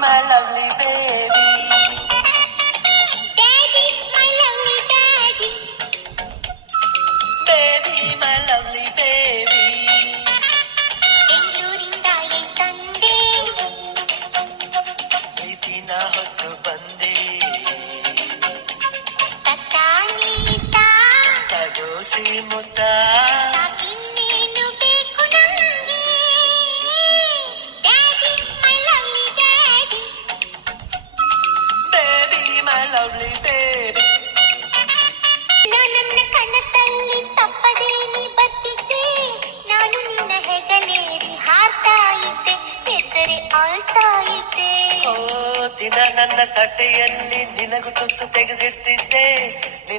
My lovely baby. Daddy, my lovely daddy. Baby, my lovely baby. ಬೆಂಗಳೂರಿಂದ ತಂದೆ ಪ್ರೀತಿನ ಹೊತ್ತು ಬಂದೆ ತತ್ತಾನೀತ ತಗೋಸಿ ಮುತ್ತ ಇನ್ನೇನು ಬೇಕು ನಮಗೆ daddy my lovely daddy Baby, my lovely baby. ನನ್ನ ಕನಸಲ್ಲಿ ತಪ್ಪದೇ ನೀ ಬರ್ತಿದ್ದೆ ನಾನು ನಿನ್ನ ಹೆಗಲೇರಿ ಹಾರ್ತಾ ಇದ್ದೆ ಹೆಸರೇ ಆಳ್ತಾ ಇದ್ದೆ ಓ ದಿನ ನನ್ನ ತಟ್ಟೆಯಲ್ಲಿ ನಿನಗೂ ತುತ್ತು ತೆಗೆದಿಡ್ತಿದ್ದೆ